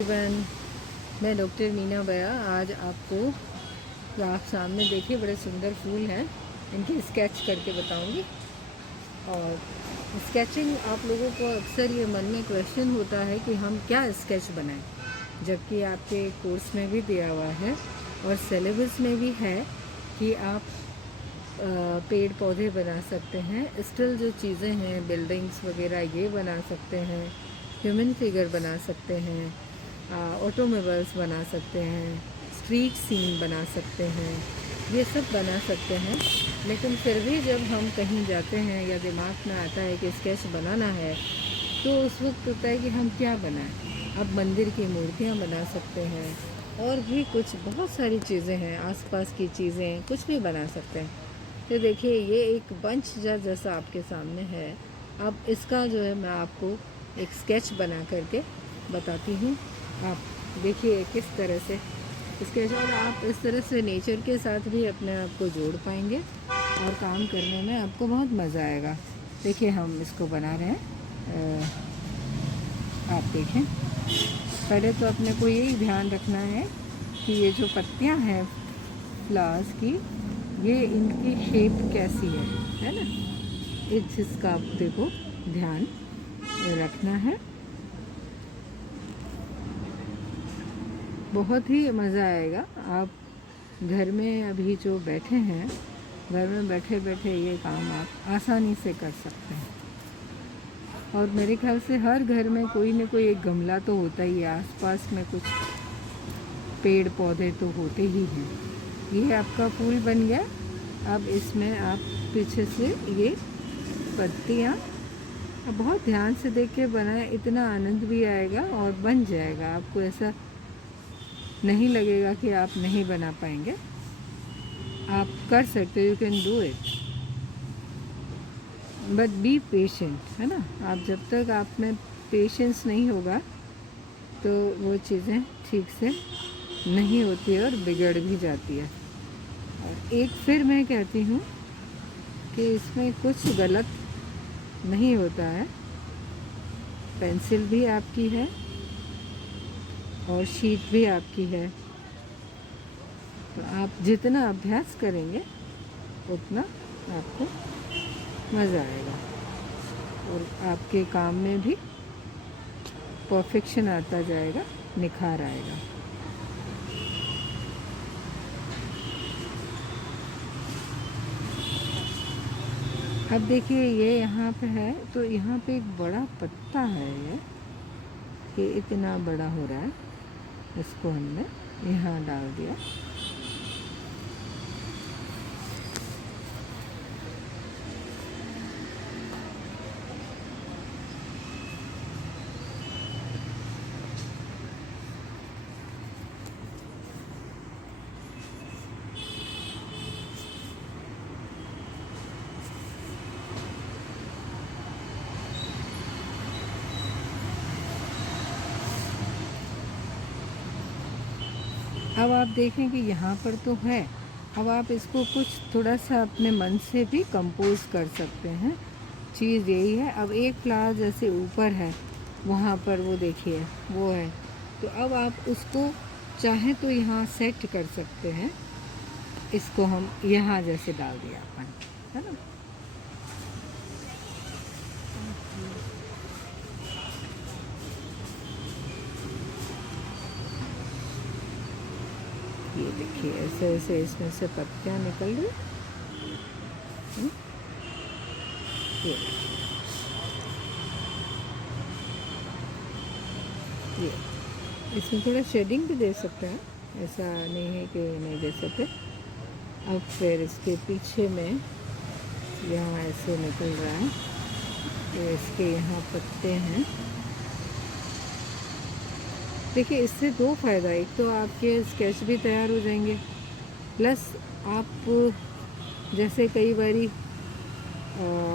Everyone, मैं doctor Meena बया आज आपको आप सामने देखिए बड़े सुंदर फूल हैं, इनकी स्केच करके बताऊंगी। और स्केचिंग आप लोगों को अक्सर ये मन में क्वेश्चन होता है कि हम क्या स्केच बनाएं, जबकि आपके कोर्स में भी दिया हुआ है और सिलेबस में भी है कि आप पेड़ पौधे बना सकते हैं, स्टिल जो चीज़ें हैं बिल्डिंग्स वगैरह ये बना सकते हैं, ह्यूमन फिगर बना सकते हैं, ऑटोमोबाइल्स बना सकते हैं, स्ट्रीट सीन बना सकते हैं, ये सब बना सकते हैं। लेकिन फिर भी जब हम कहीं जाते हैं या दिमाग में आता है कि स्केच बनाना है, तो उस वक्त होता है कि हम क्या बनाएं। अब मंदिर की मूर्तियाँ बना सकते हैं और भी कुछ बहुत सारी चीज़ें हैं, आसपास की चीज़ें कुछ भी बना सकते हैं। तो देखिए ये एक बंच जैसा आपके सामने है। अब इसका जो है मैं आपको एक स्केच बना करके बताती हूँ। आप देखिए किस तरह से स्केच, और आप इस तरह से नेचर के साथ भी अपने आप को जोड़ पाएंगे और काम करने में आपको बहुत मज़ा आएगा। देखिए हम इसको बना रहे हैं। आप देखें, पहले तो अपने को यही ध्यान रखना है कि ये जो पत्तियां हैं फ्लावर्स की, ये इनकी शेप कैसी है ना, इस चीज़ आप देखो ध्यान रखना है। बहुत ही मज़ा आएगा। आप घर में अभी जो बैठे हैं, घर में बैठे बैठे ये काम आप आसानी से कर सकते हैं। और मेरे ख्याल से हर घर में कोई न कोई एक गमला तो होता ही है, आसपास में कुछ पेड़ पौधे तो होते ही हैं। ये आपका फूल बन गया। अब इसमें आप पीछे से ये पत्तियाँ बहुत ध्यान से देख के बनाए, इतना आनंद भी आएगा और बन जाएगा। आपको ऐसा नहीं लगेगा कि आप नहीं बना पाएंगे, आप कर सकते हो, you can do it, but be patient, है ना। आप जब तक आप में पेशेंस नहीं होगा तो वो चीज़ें ठीक से नहीं होती है और बिगड़ भी जाती है। और एक फिर मैं कहती हूँ कि इसमें कुछ गलत नहीं होता है। पेंसिल भी आपकी है और शीट भी आपकी है, तो आप जितना अभ्यास करेंगे उतना आपको मज़ा आएगा और आपके काम में भी परफेक्शन आता जाएगा, निखार आएगा। अब देखिए ये यहाँ पे है, तो यहाँ पे एक बड़ा पत्ता है, ये इतना बड़ा हो रहा है, इसको हमने यहाँ डाल दिया। अब आप देखें कि यहाँ पर तो है। अब आप इसको कुछ थोड़ा सा अपने मन से भी कंपोज कर सकते हैं। चीज़ यही है। अब एक फ्लावर जैसे ऊपर है, वहाँ पर वो देखिए वो है, तो अब आप उसको चाहे तो यहाँ सेट कर सकते हैं। इसको हम यहाँ जैसे डाल दिया अपन, है ना। ये देखिए ऐसे ऐसे इसमें से पत्तियाँ निकल रही। ये इसमें थोड़ा शेडिंग भी दे सकते हैं, ऐसा नहीं है कि नहीं दे सकते। अब फिर इसके पीछे में यहाँ ऐसे निकल रहा है, तो इसके यहाँ पत्ते हैं। देखिए इससे दो फ़ायदा, एक तो आपके स्केच भी तैयार हो जाएंगे, प्लस आप जैसे कई बारी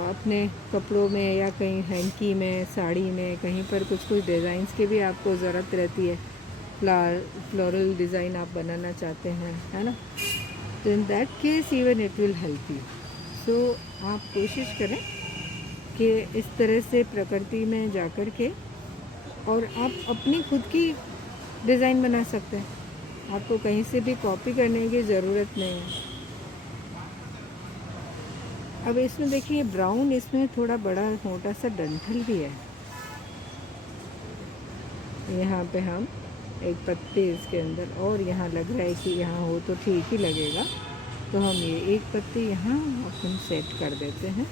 अपने कपड़ों में या कहीं हैंकी में, साड़ी में, कहीं पर कुछ कुछ डिज़ाइंस की भी आपको ज़रूरत रहती है, फ्लोरल डिज़ाइन आप बनाना चाहते हैं, है ना, तो in that case even it will help you. So आप कोशिश करें कि इस तरह से प्रकृति में जाकर के, और आप अपनी खुद की डिज़ाइन बना सकते हैं। आपको कहीं से भी कॉपी करने की ज़रूरत नहीं है। अब इसमें देखिए ब्राउन, इसमें थोड़ा बड़ा मोटा सा डंठल भी है। यहाँ पे हम एक पत्ती इसके अंदर, और यहाँ लग रहा है कि यहाँ हो तो ठीक ही लगेगा, तो हम ये एक पत्ती यहाँ अपन सेट कर देते हैं।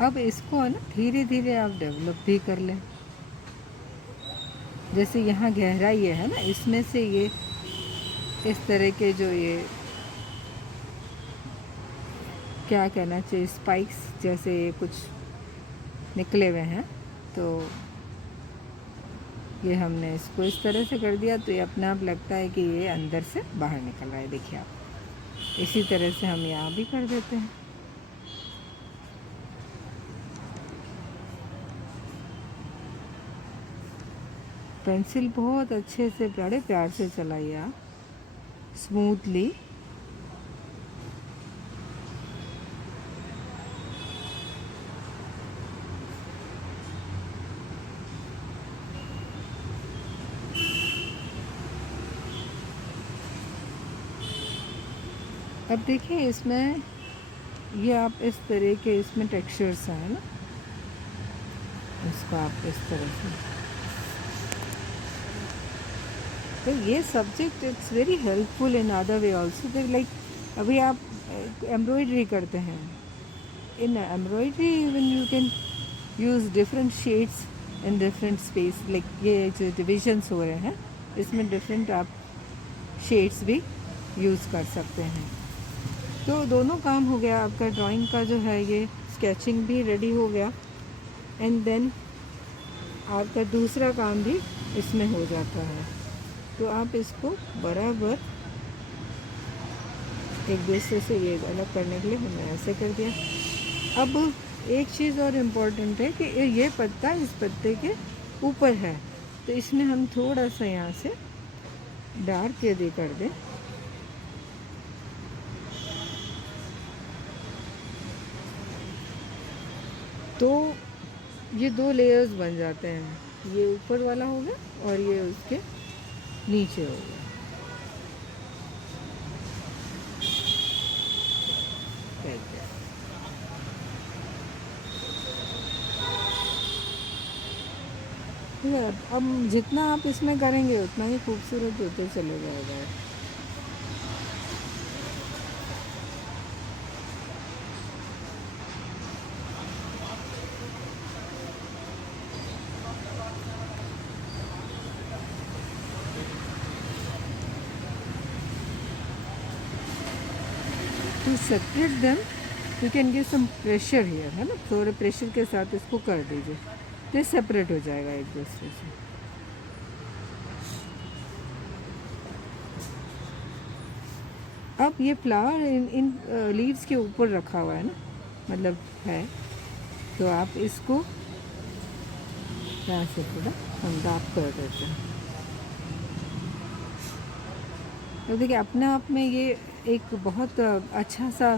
अब इसको है ना धीरे धीरे आप डेवलप भी कर लें। जैसे यहाँ गहराई है ना, इसमें से ये इस तरह के जो ये क्या कहना चाहिए, स्पाइक्स जैसे कुछ निकले हुए हैं, तो ये हमने इसको इस तरह से कर दिया तो ये अपने आप लगता है कि ये अंदर से बाहर निकल रहा है। देखिए आप, इसी तरह से हम यहाँ भी कर देते हैं। पेंसिल बहुत अच्छे से, बड़े प्यार से चलाइए आप, स्मूथली। अब देखिए इसमें ये आप इस तरह के इसमें टेक्सचर्स हैं ना, इसको आप इस तरह से, तो ये subject it's very helpful in other way also. तो लाइक अभी आप एम्ब्रॉयडरी करते हैं, in embroidery even you can use different shades in different space. Like ये जो डिविजन्स हो रहे हैं इसमें डिफरेंट आप शेड्स भी यूज़ कर सकते हैं। तो दोनों काम हो गया आपका, ड्राइंग का जो है ये स्केचिंग भी रेडी हो गया, एंड देन आपका दूसरा काम भी इसमें हो जाता है। तो आप इसको बराबर एक दूसरे से ये अलग करने के लिए हमने ऐसे कर दिया। अब एक चीज़ और इम्पोर्टेंट है कि ये पत्ता इस पत्ते के ऊपर है, तो इसमें हम थोड़ा सा यहाँ से डार्क यदि कर दें तो ये दो लेयर्स बन जाते हैं, ये ऊपर वाला हो गया और ये उसके नीचे हो गया। अब जितना आप इसमें करेंगे उतना ही खूबसूरत होते चले जाएगा। To separate them you can give some pressure here, है ना, थोड़े प्रेशर के साथ इसको कर दीजिए तो सेपरेट हो जाएगा एक दूसरे से। अब ये फ्लावर इन लीव्स के ऊपर रखा हुआ है ना, मतलब है, तो आप इसको यहाँ से थोड़ा हम डार्क कर देते हैं। तो देखिए अपने आप में ये एक बहुत अच्छा सा,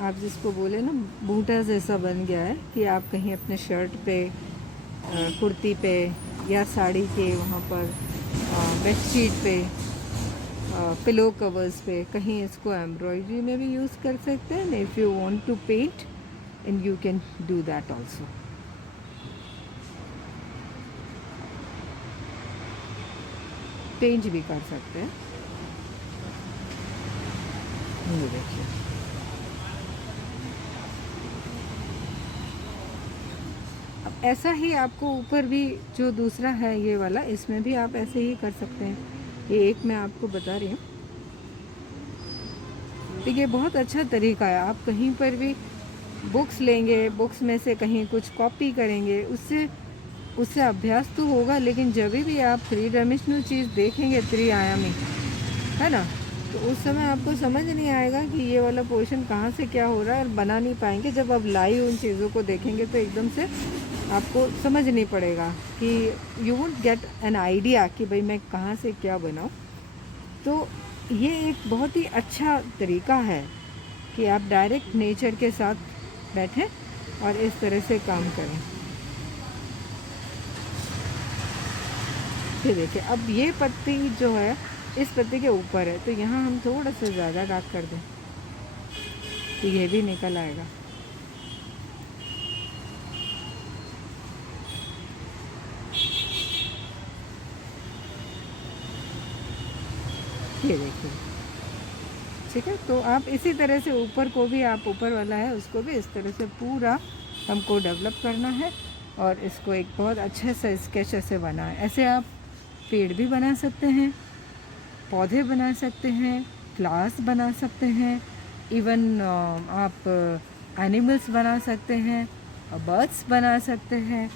आप जिसको बोले ना बूटा जैसा बन गया है कि आप कहीं अपने शर्ट पे, कुर्ती पे या साड़ी के वहाँ पर बेडशीट पे, पिलो कवर्स पे, कहीं इसको एम्ब्रॉयडरी में भी यूज़ कर सकते हैं। If you want to paint and you can do that also. Paint भी कर सकते हैं। ये देखिए अब ऐसा ही आपको ऊपर भी जो दूसरा है ये वाला, इसमें भी आप ऐसे ही कर सकते हैं। ये एक मैं आपको बता रही हूँ। देखिए बहुत अच्छा तरीका है, आप कहीं पर भी बुक्स लेंगे, बुक्स में से कहीं कुछ कॉपी करेंगे, उससे अभ्यास तो होगा, लेकिन जब भी आप थ्री डायमेंशनल चीज़ देखेंगे, त्रिआयामी, है ना, तो उस समय आपको समझ नहीं आएगा कि ये वाला पोर्शन कहाँ से क्या हो रहा है, और बना नहीं पाएंगे। जब आप लाइव उन चीज़ों को देखेंगे तो एकदम से आपको समझ नहीं पड़ेगा कि you won't get an idea कि भाई मैं कहाँ से क्या बनाऊँ। तो ये एक बहुत ही अच्छा तरीका है कि आप डायरेक्ट नेचर के साथ बैठें और इस तरह से काम करें। ये देखिए, अब ये पत्ती जो है इस पत्ती के ऊपर है, तो यहाँ हम थोड़ा सा ज़्यादा डार्क कर दें तो ये भी निकल आएगा। ये देखिए, ठीक है। तो आप इसी तरह से ऊपर को भी, आप ऊपर वाला है उसको भी इस तरह से पूरा हमको डेवलप करना है और इसको एक बहुत अच्छे से स्केच ऐसे बना है। ऐसे आप पेड़ भी बना सकते हैं, पौधे बना सकते हैं, फ्लावर्स बना सकते हैं, इवन आप एनिमल्स बना सकते हैं, बर्ड्स बना सकते हैं,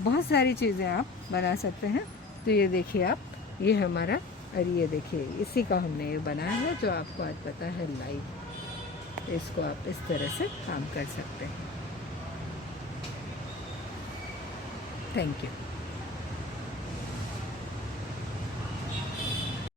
बहुत सारी चीज़ें आप बना सकते हैं। तो ये देखिए आप, ये हमारा, और ये देखिए इसी का हमने ये बनाया है जो आपको आज पता है लाइव। इसको आप इस तरह से काम कर सकते हैं। Thank you.